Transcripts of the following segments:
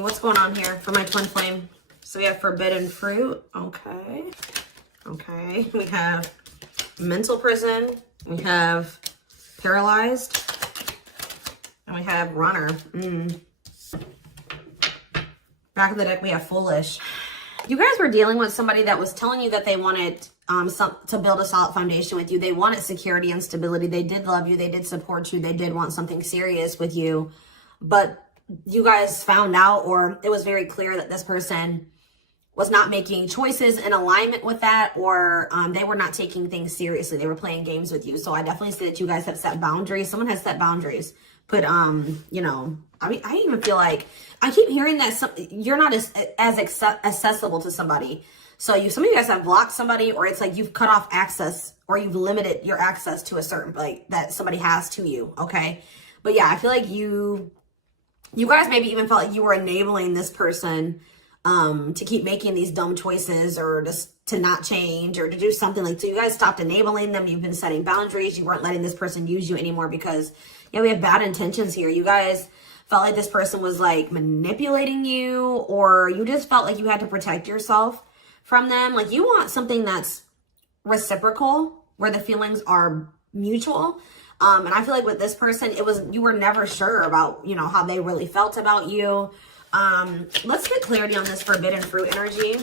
What's going on here for my twin flame? So we have forbidden fruit. Okay. Okay. We have mental prison. We have paralyzed. And we have runner. Back of the deck, we have foolish. You guys were dealing with somebody that was telling you that they wanted to build a solid foundation with you. They wanted security and stability. They did love you. They did support you. They did want something serious with you. But you guys found out, or it was very clear that this person was not making choices in alignment with that, or they were not taking things seriously. They were playing games with you. So I definitely see that you guys have set boundaries. Someone has set boundaries. But, you know, I mean, I even feel like I keep hearing that you're not as accessible to somebody. So some of you guys have blocked somebody, or it's like you've cut off access, or you've limited your access to a certain, like, that somebody has to you. Okay. But yeah, I feel like you guys maybe even felt like you were enabling this person to keep making these dumb choices, or just to not change, or to do something. Like, so you guys stopped enabling them. You've been setting boundaries. You weren't letting this person use you anymore, because yeah, we have bad intentions here. You guys felt like this person was like manipulating you, or you just felt like you had to protect yourself from them. Like, you want something that's reciprocal, where the feelings are mutual. And I feel like with this person, you were never sure about, you know, how they really felt about you. Let's get clarity on this forbidden fruit energy.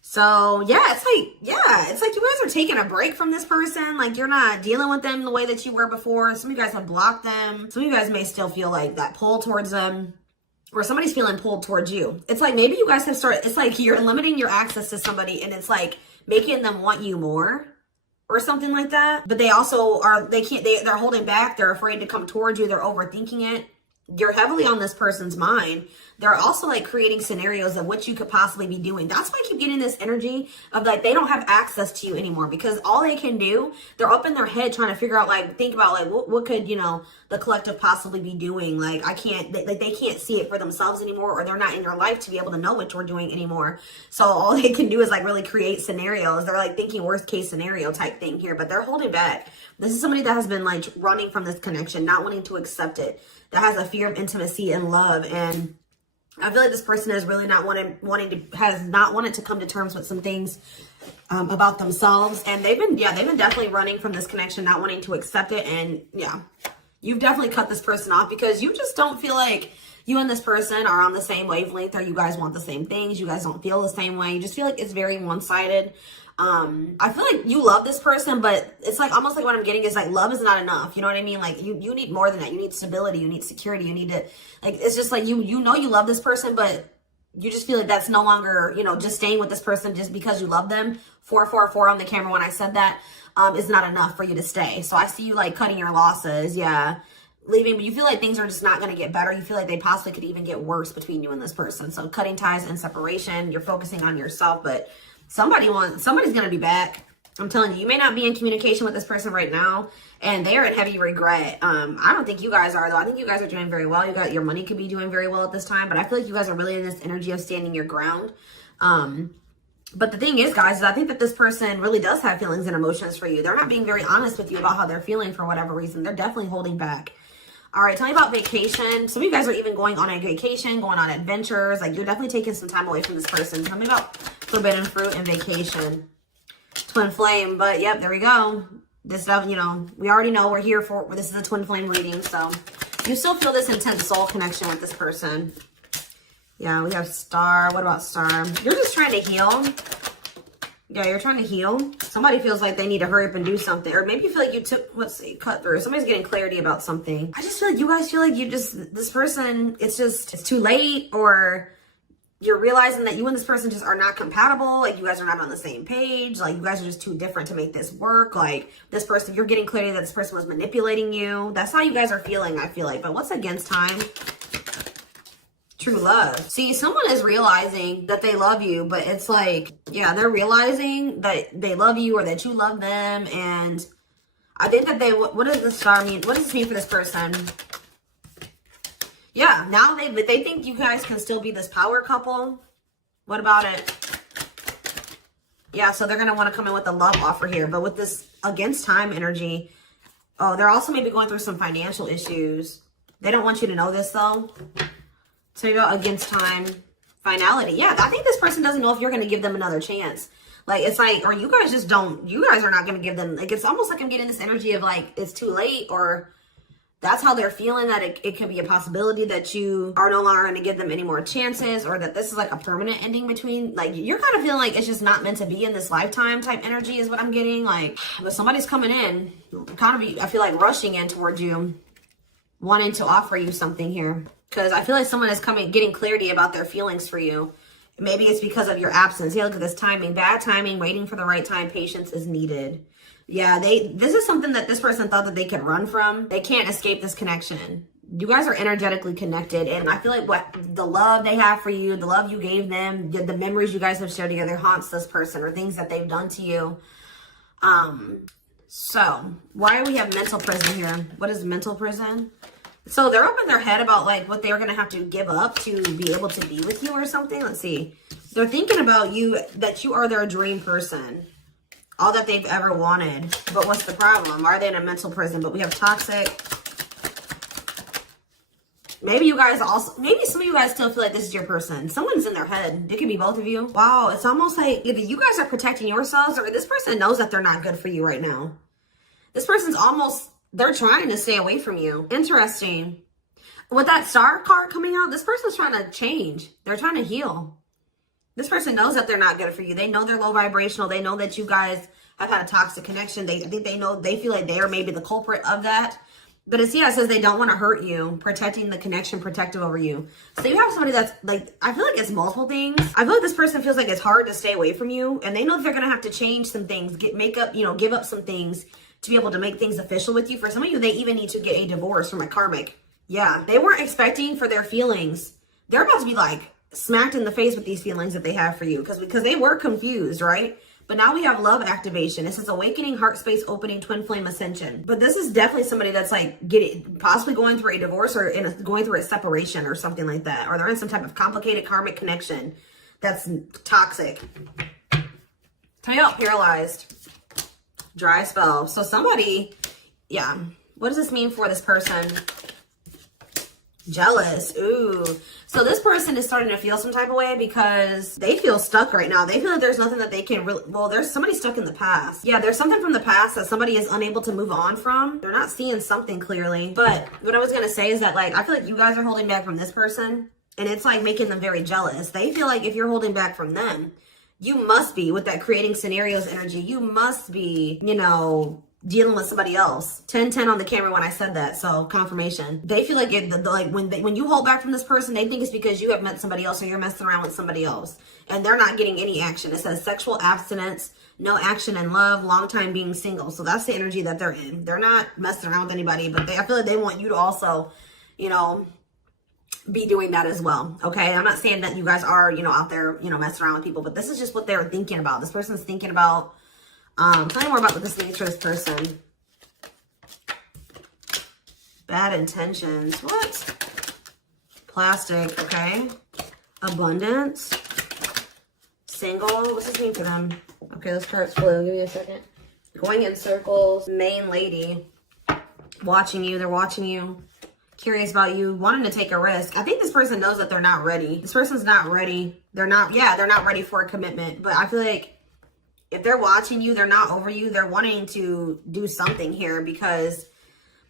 So yeah, it's like you guys are taking a break from this person. Like, you're not dealing with them the way that you were before. Some of you guys have blocked them. Some of you guys may still feel like that pull towards them, or somebody's feeling pulled towards you. It's like maybe you guys have started, it's like you're limiting your access to somebody, and it's like making them want you more, or something like that. But they also they're holding back. They're afraid to come towards you. They're overthinking it. You're heavily on this person's mind. They're also like creating scenarios of what you could possibly be doing. That's why I keep getting this energy of like, they don't have access to you anymore, because all they can do, they're up in their head trying to figure out, like, think about like, what could, you know, the collective possibly be doing? Like, they can't see it for themselves anymore, or they're not in your life to be able to know what you're doing anymore. So all they can do is like really create scenarios. They're like thinking worst case scenario type thing here, but they're holding back. This is somebody that has been like running from this connection, not wanting to accept it, that has a fear of intimacy and love. And I feel like this person has really not wanted to come to terms with some things about themselves. And they've been definitely running from this connection, not wanting to accept it. And yeah, you've definitely cut this person off, because you just don't feel like you and this person are on the same wavelength, or you guys want the same things. You guys don't feel the same way. You just feel like it's very one-sided. I feel like you love this person, but it's like almost like what I'm getting is like love is not enough. You know what I mean? Like you need more than that. You need stability. You need security. You need to, like, it's just like you know you love this person, but you just feel like that's no longer, you know, just staying with this person just because you love them. 444 on the camera when I said that is not enough for you to stay. So I see you like cutting your losses. Yeah. Leaving, but you feel like things are just not going to get better. You feel like they possibly could even get worse between you and this person. So cutting ties and separation, you're focusing on yourself, but somebody's going to be back. I'm telling you, you may not be in communication with this person right now, and they're in heavy regret. I don't think you guys are, though. I think you guys are doing very well. Your money could be doing very well at this time, but I feel like you guys are really in this energy of standing your ground. But the thing is, guys, is I think that this person really does have feelings and emotions for you. They're not being very honest with you about how they're feeling for whatever reason. They're definitely holding back. All right, tell me about vacation. Some of you guys are even going on a vacation, going on adventures. Like, you're definitely taking some time away from this person. Tell me about forbidden fruit and vacation. Twin flame, but yep, there we go. This stuff, you know, we already know we're here for, this is a twin flame reading, so you still feel this intense soul connection with this person. Yeah, we have star. What about star? You're just trying to heal. Yeah, you're trying to heal. Somebody feels like they need to hurry up and do something. Or maybe you feel like you took, let's see, cut through. Somebody's getting clarity about something. I just feel like you guys feel like this person, it's too late, or you're realizing that you and this person just are not compatible. Like, you guys are not on the same page. Like, you guys are just too different to make this work. Like, this person, you're getting clarity that this person was manipulating you. That's how you guys are feeling, I feel like. But what's against time? True love. See, someone is realizing that they love you, but it's like, yeah, they're realizing that they love you, or that you love them. And I think that what does the star mean? What does this mean for this person? Yeah, now they think you guys can still be this power couple. What about it? Yeah, so they're going to want to come in with a love offer here. But with this against time energy, oh, they're also maybe going through some financial issues. They don't want you to know this, though. So you go against time, finality. Yeah, I think this person doesn't know if you're going to give them another chance. Like, it's like, or you guys just don't, you guys are not going to give them, like, it's almost like I'm getting this energy of like, it's too late, or that's how they're feeling, that it could be a possibility that you are no longer going to give them any more chances, or that this is like a permanent ending between, like, you're kind of feeling like it's just not meant to be in this lifetime type energy is what I'm getting. Like, but somebody's coming in, kind of, I feel like rushing in towards you, wanting to offer you something here. Because I feel like someone is getting clarity about their feelings for you. Maybe it's because of your absence. Yeah, look at this timing. Bad timing, waiting for the right time. Patience is needed. Yeah, this is something that this person thought that they could run from. They can't escape this connection. You guys are energetically connected. And I feel like what the love they have for you, the love you gave them, the memories you guys have shared together haunts this person, or things that they've done to you. So why do we have mental prison here? What is mental prison? So they're up in their head about like what they're going to have to give up to be able to be with you or something. Let's see. They're thinking about you, that you are their dream person. All that they've ever wanted. But what's the problem? Are they in a mental prison? But we have toxic. Maybe you guys also, maybe some of you guys still feel like this is your person. Someone's in their head. It could be both of you. Wow. It's almost like either you guys are protecting yourselves, or this person knows that they're not good for you right now. This person's almost, they're trying to stay away from you. Interesting. With that star card coming out, this person's trying to change. They're trying to heal. This person knows that they're not good for you. They know they're low vibrational. They know that you guys have had a toxic connection. I think they know, they feel like they are maybe the culprit of that. But it says they don't want to hurt you, protecting the connection, protective over you. So you have somebody that's like, I feel like it's multiple things. I feel like this person feels like it's hard to stay away from you. And they know that they're going to have to change some things, give up some things to be able to make things official with you. For some of you, they even need to get a divorce from a karmic. Yeah, they weren't expecting for their feelings. They're about to be like smacked in the face with these feelings that they have for you, because they were confused, right? But now we have love activation. It says awakening, heart space opening, twin flame ascension. But this is definitely somebody that's like possibly going through a divorce, or going through a separation or something like that. Or they're in some type of complicated karmic connection that's toxic. Tell me about paralyzed. Dry spell. So somebody, yeah. What does this mean for this person? Jealous. Ooh. So this person is starting to feel some type of way because they feel stuck right now. They feel like there's nothing that they can really, well, there's somebody stuck in the past. Yeah, there's something from the past that somebody is unable to move on from. They're not seeing something clearly. But what I was going to say is that, like, I feel like you guys are holding back from this person, and it's like making them very jealous. They feel like if you're holding back from them, you must be, with that creating scenarios energy, you must be, dealing with somebody else. 10-10 on the camera when I said that, so confirmation. They feel like when you hold back from this person, they think it's because you have met somebody else, or you're messing around with somebody else, and they're not getting any action. It says sexual abstinence, no action in love, long time being single. So that's the energy that they're in. They're not messing around with anybody, but I feel like they want you to also, be doing that as well. Okay, I'm not saying that you guys are, out there, messing around with people, but this is just what they're thinking about. This person's thinking about. Tell me more about this nature of this person. Bad intentions. What? Plastic. Okay. Abundance. Single. What's this mean for them? Okay, this card's blue. Give me a second. Going in circles. Main lady. Watching you. They're watching you. Curious about you. Wanting to take a risk. I think this person knows that they're not ready. This person's not ready. They're not ready for a commitment. But I feel like if they're watching you, they're not over you. They're wanting to do something here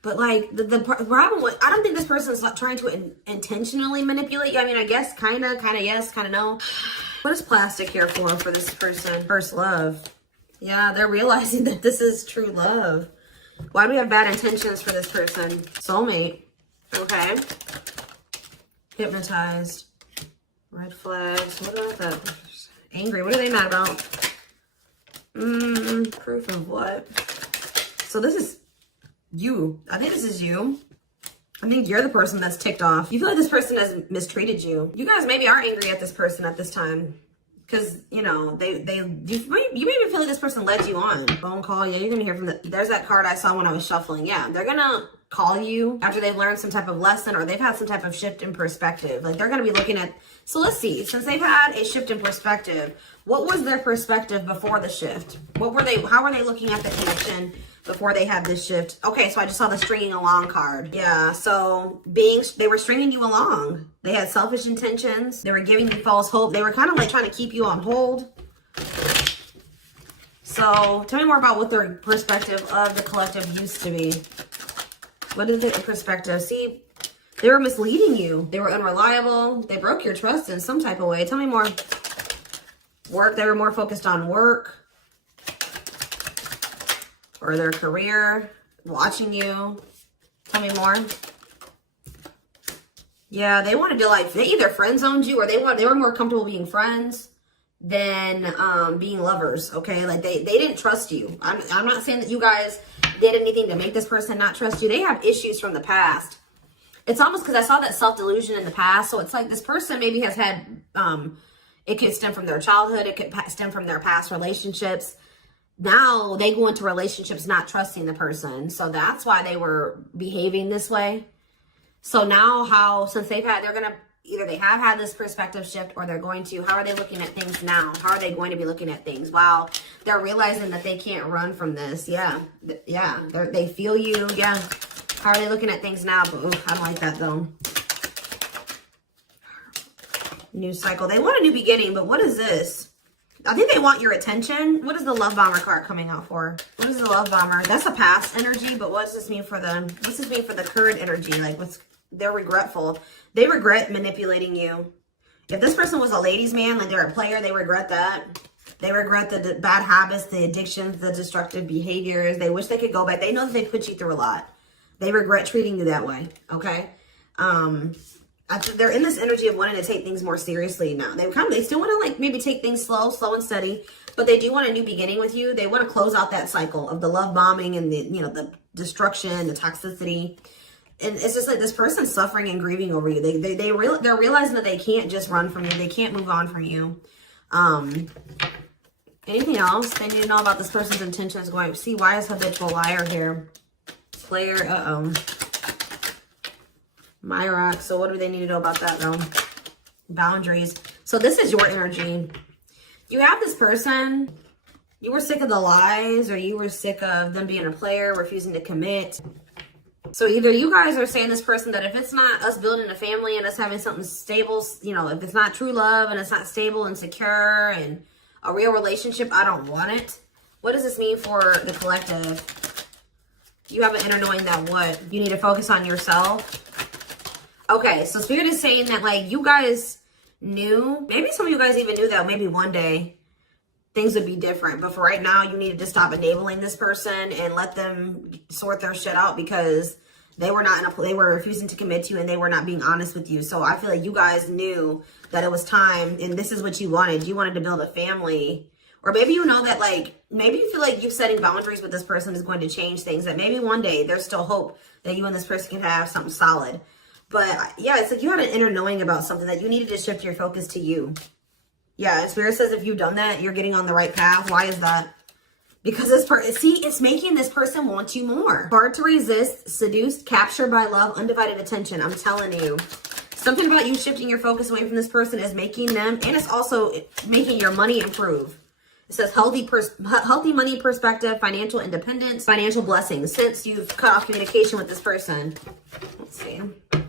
but like the problem with, I don't think this person's trying to intentionally manipulate you. I mean, I guess kind of yes, kind of no. What is plastic here for this person? First love. Yeah, they're realizing that this is true love. Why do we have bad intentions for this person? Soulmate. Okay. Hypnotized. Red flags. What about that? Angry. What are they mad about? Proof of what? So this is you. I think this is you. I think you're the person that's ticked off. You feel like this person has mistreated you. You guys maybe are angry at this person at this time. Because, you maybe feel like this person led you on. Phone call. Yeah, you're going to hear from there's that card I saw when I was shuffling. Yeah, they're going to call you after they've learned some type of lesson or they've had some type of shift in perspective. Like they're going to be looking at, so let's see, since they've had a shift in perspective, what was their perspective before the shift? How were they looking at the connection before they had this shift? Okay, so I just saw the stringing along card. Yeah, so they were stringing you along. They had selfish intentions. They were giving you false hope. They were kind of like trying to keep you on hold. So tell me more about what their perspective of the collective used to be. What is the perspective? See, they were misleading you. They were unreliable. They broke your trust in some type of way. Tell me more. Work. They were more focused on work or their career, watching you. Tell me more. Yeah, they wanted to like, they either friend zoned you or they were more comfortable being friends than being lovers. Okay, like they didn't trust you. I'm not saying that you guys did anything to make this person not trust you. They have issues from the past. It's almost because I saw that self-delusion in the past. So it's like this person maybe has had, it could stem from their childhood. It could stem from their past relationships. Now they go into relationships not trusting the person. So that's why they were behaving this way. So now since they're going to, either they have had this perspective shift or they're going to, how are they looking at things now? How are they going to be looking at things? Wow. They're realizing that they can't run from this. Yeah. Yeah. They feel you. Yeah. How are they looking at things now? But, I don't like that though. New cycle. They want a new beginning, but what is this? I think they want your attention. What is the love bomber card coming out for? What is the love bomber? That's a past energy, but what does this mean for them? What's this mean for the current energy? Like they're regretful. They regret manipulating you. If this person was a ladies' man, like they're a player, they regret that. They regret the bad habits, the addictions, the destructive behaviors. They wish they could go back. They know that they put you through a lot. They regret treating you that way. Okay. They're in this energy of wanting to take things more seriously now. They still want to like maybe take things slow and steady, but they do want a new beginning with you. They want to close out that cycle of the love bombing and the destruction, the toxicity. And it's just like this person's suffering and grieving over you. They're realizing that they can't just run from you. They can't move on from you. Anything else they need to know about this person's intentions going? See, why is habitual liar here? Player, Myrock. So what do they need to know about that though? Boundaries. So this is your energy. You have this person. You were sick of the lies, or you were sick of them being a player, refusing to commit. So either you guys are saying this person that if it's not us building a family and us having something stable, if it's not true love and it's not stable and secure and a real relationship, I don't want it. What does this mean for the collective? You have an inner knowing that what? You need to focus on yourself. Okay, so Spirit is saying that like you guys knew, maybe some of you guys even knew that maybe one day things would be different. But for right now, you needed to stop enabling this person and let them sort their shit out because they were they were refusing to commit to you and they were not being honest with you. So I feel like you guys knew that it was time and this is what you wanted. You wanted to build a family. Or maybe you know that maybe you feel like you setting boundaries with this person is going to change things. That maybe one day there's still hope that you and this person can have something solid. But yeah, it's like you had an inner knowing about something that you needed to shift your focus to you. Yeah, Spirit says if you've done that, you're getting on the right path. Why is that? Because this person, see, it's making this person want you more. Hard to resist, seduced, captured by love, undivided attention. I'm telling you. Something about you shifting your focus away from this person is making them, and it's also making your money improve. It says healthy money perspective, financial independence, financial blessings. Since you've cut off communication with this person. Let's see.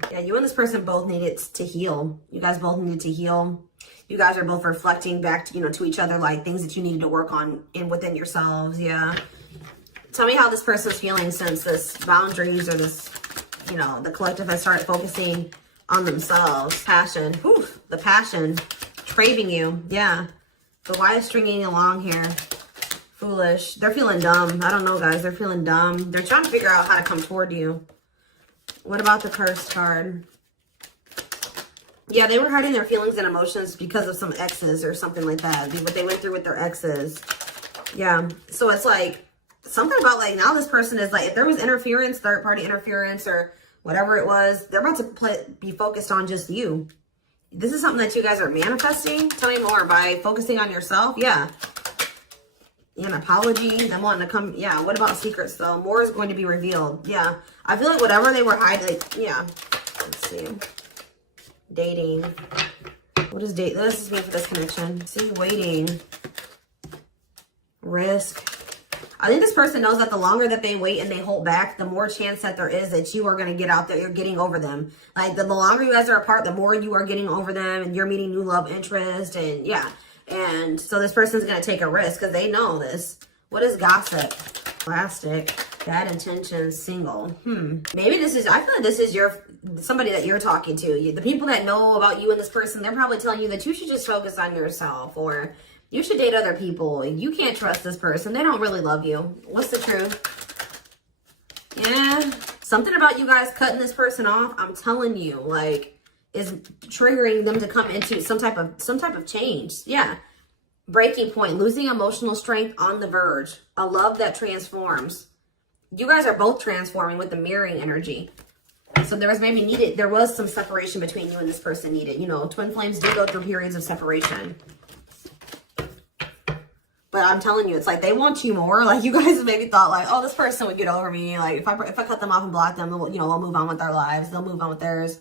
Yeah, you and this person both needed to heal. You guys both needed to heal. You guys are both reflecting back to, to each other, like things that you needed to work on within yourselves. Yeah. Tell me how this person's feeling since this boundaries or this, the collective has started focusing on themselves. Passion. Whew, the passion. Craving you. Yeah. But why is stringing along here? Foolish. They're feeling dumb. I don't know, guys. They're feeling dumb. They're trying to figure out how to come toward you. What about the cursed card? Yeah, they were hiding their feelings and emotions because of some exes or something like that. What they went through with their exes. Yeah. So it's like something about like now this person is like, if there was interference, third party interference or whatever it was, they're about to be focused on just you. This is something that you guys are manifesting. Tell me more by focusing on yourself. Yeah. An apology, them wanting to come. Yeah, what about secrets though? More is going to be revealed. Yeah, I feel like whatever they were hiding, yeah. Let's see. Dating. What does date? This is me for this connection. See, waiting. Risk. I think this person knows that the longer that they wait and they hold back, the more chance that there is that you are going to get out there. You're getting over them. Like the longer you guys are apart, the more you are getting over them and you're meeting new love interest. And yeah. And so this person's going to take a risk because they know this. What is gossip? Plastic. Bad intentions. Single. Maybe this is, I feel like this is somebody that you're talking to. The people that know about you and this person, they're probably telling you that you should just focus on yourself, or you should date other people. You can't trust this person. They don't really love you. What's the truth? Yeah. Something about you guys cutting this person off, I'm telling you, like, is triggering them to come into some type of change. Yeah. Breaking point. Losing emotional strength, on the verge. A love that transforms. You guys are both transforming with the mirroring energy. So there was some separation between you and this person needed. You know, twin flames do go through periods of separation. But I'm telling you, it's like they want you more. Like you guys maybe thought like, oh, this person would get over me. Like if I cut them off and block them, they'll move on with their lives. They'll move on with theirs.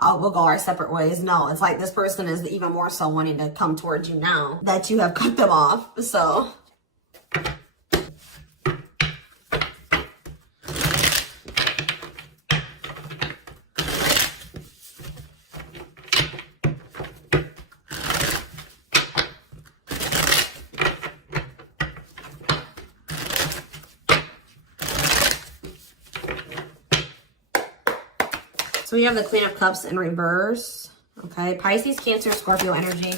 We'll go our separate ways. No, it's like this person is even more so wanting to come towards you now that you have cut them off. So So we have the Queen of Cups in reverse. Okay. Pisces, Cancer, Scorpio energy.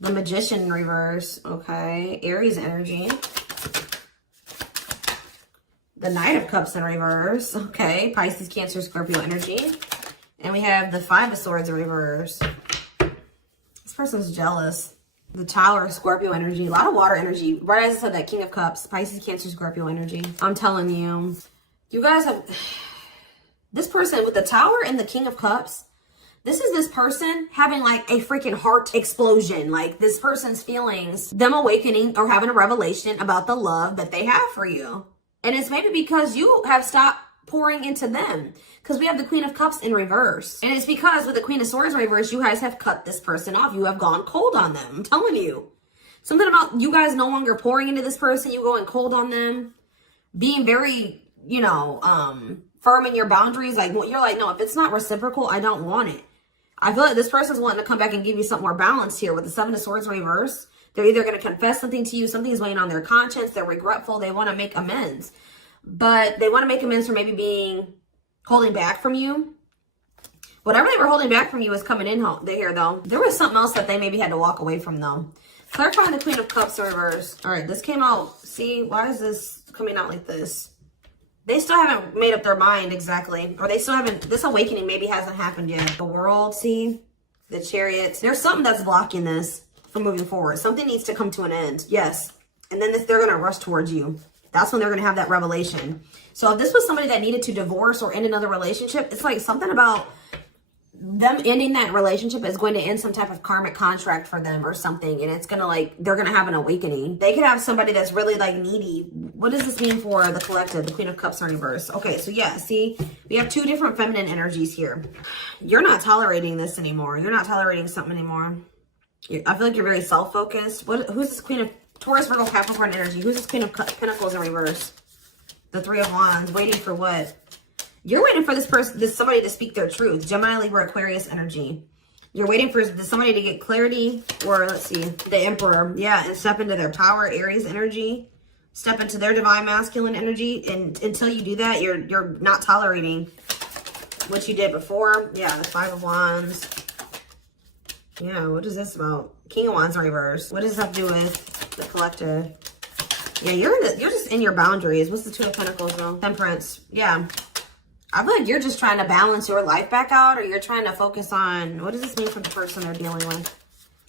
The Magician in reverse. Okay. Aries energy. The Knight of Cups in reverse. Okay. Pisces, Cancer, Scorpio energy. And we have the Five of Swords in reverse. This person's jealous. The Tower, Scorpio energy. A lot of water energy. Right as I said, that King of Cups. Pisces, Cancer, Scorpio energy. I'm telling you. You guys have... This person with the Tower and the King of Cups, this is this person having like a freaking heart explosion. Like this person's feelings, them awakening or having a revelation about the love that they have for you. And it's maybe because you have stopped pouring into them. Because we have the Queen of Cups in reverse. And it's because with the Queen of Swords in reverse, you guys have cut this person off. You have gone cold on them. I'm telling you. Something about you guys no longer pouring into this person. You going cold on them. Being very, firm in your boundaries. Like you're like, no, if it's not reciprocal, I don't want it. I feel like this person's wanting to come back and give you something more balanced here with the Seven of Swords reverse. They're either going to confess something to you, something's weighing on their conscience, they're regretful, they want to make amends. But they want to make amends for maybe holding back from you. Whatever they were holding back from you is coming in here though. There was something else that they maybe had to walk away from though. Clarifying the Queen of Cups reverse. All right, this came out. See, why is this coming out like this? They still haven't made up their mind exactly. Or they still haven't, this awakening maybe hasn't happened yet. The World, see? The Chariots. There's something that's blocking this from moving forward. Something needs to come to an end. Yes. And then they're going to rush towards you. That's when they're going to have that revelation. So if this was somebody that needed to divorce or end another relationship, it's like something about them ending that relationship is going to end some type of karmic contract for them or something. And it's going to they're going to have an awakening. They could have somebody that's really needy. What does this mean for the collective? The Queen of Cups in reverse. Okay, so yeah, see, we have two different feminine energies here. You're not tolerating this anymore. You're not tolerating something anymore. I feel like you're very self-focused. Who's this Queen of Taurus, Virgo, Capricorn energy? Who's this Queen of Pentacles in reverse? The Three of Wands. Waiting for what? You're waiting for somebody to speak their truth. Gemini, Libra, Aquarius energy. You're waiting for somebody to get clarity, or let's see, the Emperor. Yeah, and step into their power, Aries energy. Step into their divine masculine energy. And until you do that, you're not tolerating what you did before. Yeah, the Five of Wands. Yeah, what is this about? King of Wands in reverse. What does this have to do with the collective? Yeah, you're just in your boundaries. What's the Two of Pentacles though? Temperance. Yeah. I feel like you're just trying to balance your life back out, or you're trying to focus on, what does this mean for the person they're dealing with?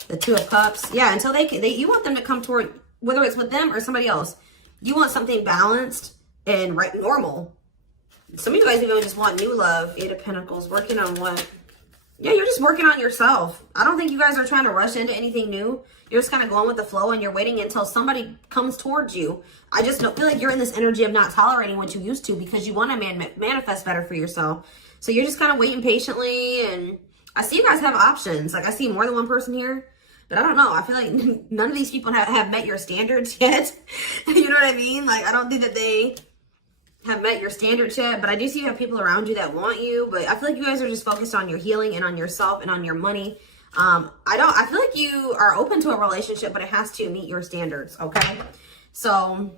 The Two of Cups. Yeah, until you want them to come toward, whether it's with them or somebody else, you want something balanced and normal. Some of you guys even just want new love. Eight of Pentacles. Working on what? Yeah, you're just working on yourself. I don't think you guys are trying to rush into anything new. You're just kind of going with the flow, and you're waiting until somebody comes towards you. I just don't feel like you're in this energy of not tolerating what you used to because you want to manifest better for yourself. So you're just kind of waiting patiently, and I see you guys have options. Like, I see more than one person here, but I don't know. I feel like none of these people have met your standards yet. You know what I mean? Like, I don't think that they have met your standards yet, but I do see you have people around you that want you, but I feel like you guys are just focused on your healing and on yourself and on your money. I feel like you are open to a relationship, but it has to meet your standards, okay? So,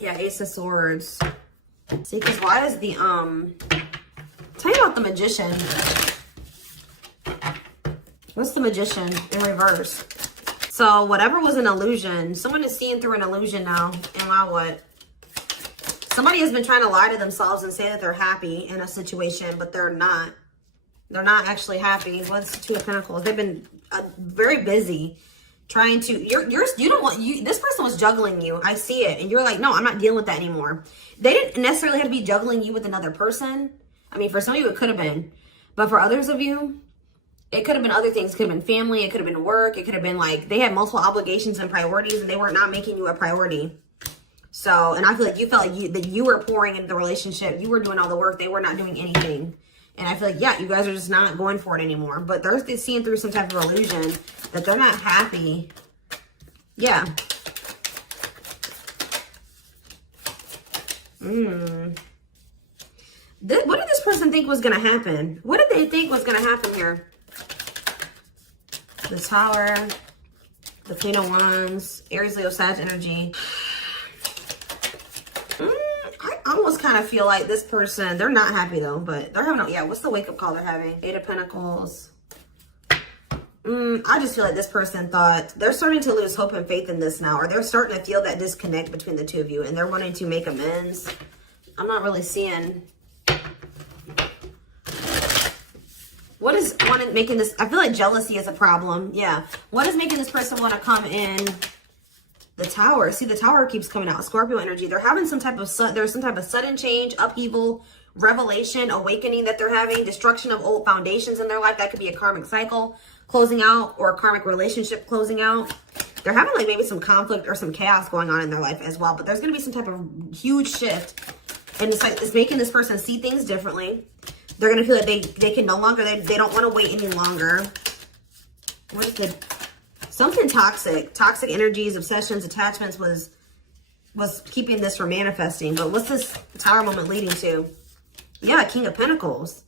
yeah, Ace of Swords. See, because why is the, tell me about the Magician. What's the Magician in reverse? So, whatever was an illusion, someone is seeing through an illusion now, and now what? Somebody has been trying to lie to themselves and say that they're happy in a situation, but they're not. They're not actually happy. What's Two of Pentacles? They've been very busy trying to, this person was juggling you. I see it. And you're like, no, I'm not dealing with that anymore. They didn't necessarily have to be juggling you with another person. I mean, for some of you, it could have been. But for others of you, it could have been other things. It could have been family. It could have been work. It could have been like, they had multiple obligations and priorities, and they were not making you a priority. So, and I feel like you felt like that you were pouring into the relationship. You were doing all the work. They were not doing anything. And I feel like, yeah, you guys are just not going for it anymore. But they're seeing through some type of illusion that they're not happy. Yeah. What did this person think was going to happen? What did they think was going to happen here? The Tower. The Queen of Wands. Aries, Leo, Sag energy. I almost kind of feel like this person, they're not happy though, but they're having, yeah, what's the wake up call they're having? Eight of Pentacles. I just feel like this person thought, they're starting to lose hope and faith in this now, or they're starting to feel that disconnect between the two of you, and they're wanting to make amends. I'm not really seeing. What is making this, I feel like jealousy is a problem. Yeah. What is making this person want to come in? The Tower. See, the Tower keeps coming out. Scorpio energy. They're having some type of, there's some type of sudden change, upheaval, revelation, awakening that they're having, destruction of old foundations in their life. That could be a karmic cycle closing out, or a karmic relationship closing out. They're having like maybe some conflict or some chaos going on in their life as well. But there's going to be some type of huge shift. And it's like, it's making this person see things differently. They're going to feel like they can no longer, they don't want to wait any longer. What is it? Something toxic energies, obsessions, attachments was keeping this from manifesting. But what's this Tower moment leading to? Yeah, King of Pentacles.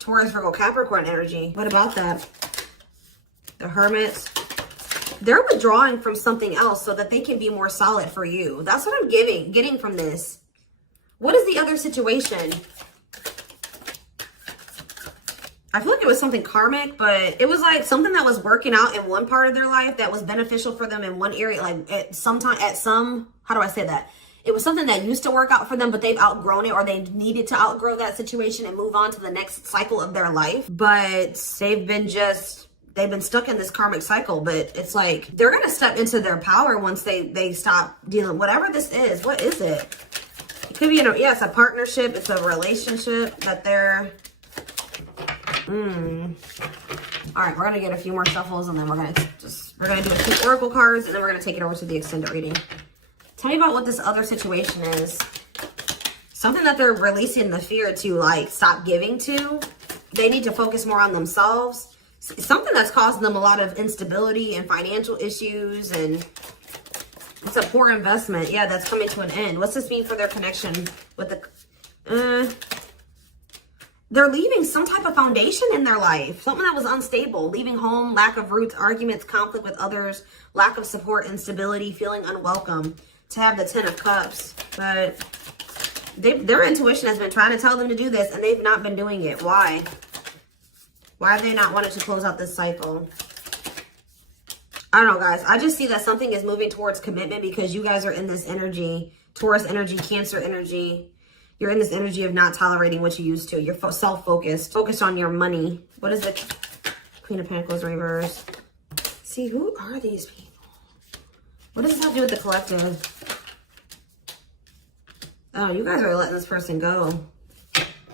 Taurus, Virgo, Capricorn energy. What about that? The Hermit. They're withdrawing from something else so that they can be more solid for you. That's what I'm getting from this. What is the other situation? I feel like it was something karmic, but it was like something that was working out in one part of their life that was beneficial for them in one area. Like how do I say that? It was something that used to work out for them, but they've outgrown it, or they needed to outgrow that situation and move on to the next cycle of their life. But they've been stuck in this karmic cycle. But it's like they're going to step into their power once they stop dealing, whatever this is. What is it? It could be, yeah, it's a partnership. It's a relationship that they're, all right, we're gonna get a few more shuffles, and then we're gonna do a few oracle cards, and then we're gonna take it over to the extended reading. Tell me about what this other situation is. Something that they're releasing the fear to, like, stop giving to. They need to focus more on themselves. Something that's causing them a lot of instability and financial issues, and it's a poor investment. Yeah, that's coming to an end. What's this mean for their connection with the they're leaving some type of foundation in their life. Something that was unstable. Leaving home, lack of roots, arguments, conflict with others, lack of support, instability, feeling unwelcome. To have the 10 of Cups. But their intuition has been trying to tell them to do this, and they've not been doing it. Why? Why have they not wanted to close out this cycle? I don't know, guys. I just see that something is moving towards commitment because you guys are in this energy. Taurus energy, Cancer energy. You're in this energy of not tolerating what you used to. You're self-focused. Focused on your money. What is the Queen of Pentacles reverse? See, who are these people? What does this have to do with the collective? Oh, you guys are letting this person go.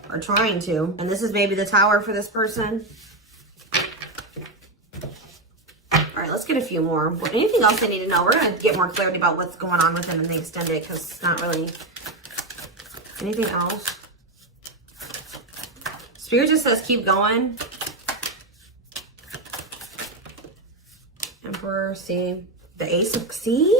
Or trying to. And this is maybe the Tower for this person. All right, let's get a few more. Anything else I need to know? We're going to get more clarity about what's going on with him in the extended, because it's not really anything else. Spirit just says keep going. Emperor, see? The Ace of, see?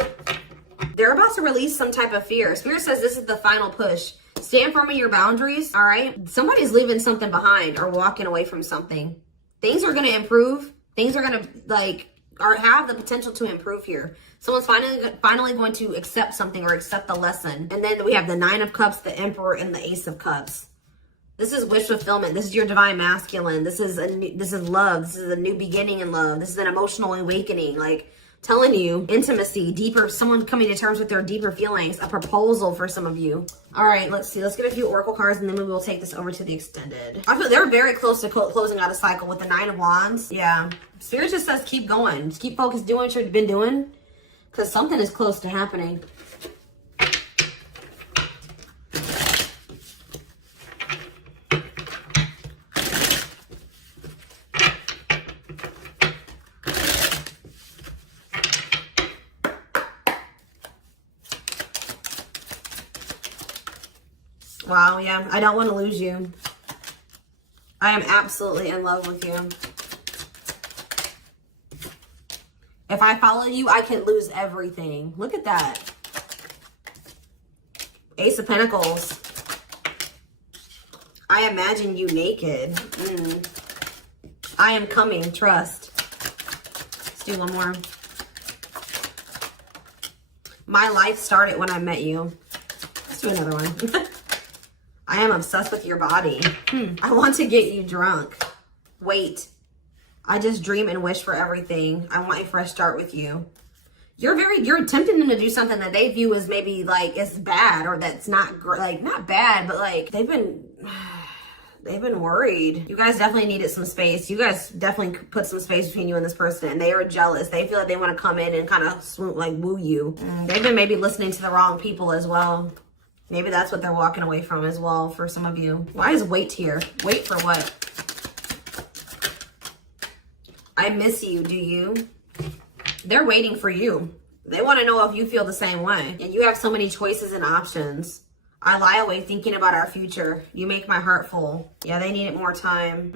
They're about to release some type of fear. Spirit says this is the final push. Stand firm in your boundaries, all right? Somebody's leaving something behind or walking away from something. Things are going to improve. Things are going to, like, or have the potential to improve here. Someone's finally going to accept something or accept the lesson. And then we have the Nine of Cups, the Emperor, and the Ace of Cups. This is wish fulfillment. This is your divine masculine. This is love. This is a new beginning in love. This is an emotional awakening. Like, telling you, intimacy, deeper, someone coming to terms with their deeper feelings, a proposal for some of you. All right, let's see. Let's get a few oracle cards, and then we will take this over to the extended. I feel they're very close to closing out a cycle with the Nine of Wands. Yeah. Spirit just says keep going. Just keep focused, doing what you've been doing, because something is close to happening. Wow, yeah, I don't want to lose you. I am absolutely in love with you. If I follow you, I can lose everything. Look at that. Ace of Pentacles. I imagine you naked. I am coming, trust. Let's do one more. My life started when I met you. Let's do another one. I am obsessed with your body. I want to get you drunk. Wait. I just dream and wish for everything. I want a fresh start with you. You're tempting them to do something that they view as maybe like it's bad, or that's not like not bad, but like they've been worried. You guys definitely needed some space. You guys definitely put some space between you and this person, and they are jealous. They feel like they want to come in and kind of swoop, like woo you. They've been maybe listening to the wrong people as well. Maybe that's what they're walking away from as well for some of you. Why is wait here? Wait for what? I miss you, do you? They're waiting for you. They want to know if you feel the same way. And you have so many choices and options. I lie awake thinking about our future. You make my heart full. Yeah, they needed more time.